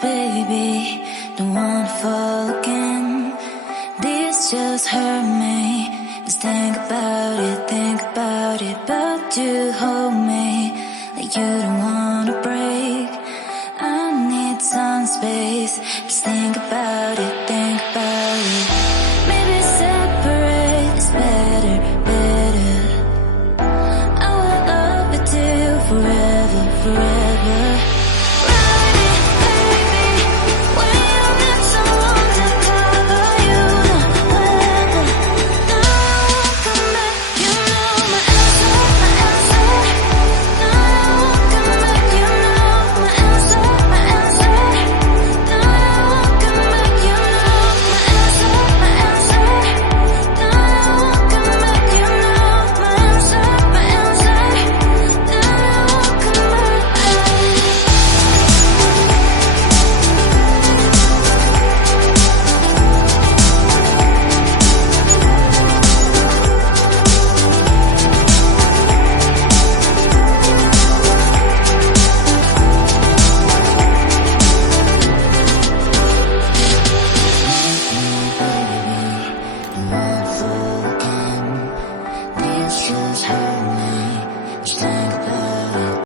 baby, don't wanna fall again. This just hurt me. Just think about it, but you hold me like you don't wanna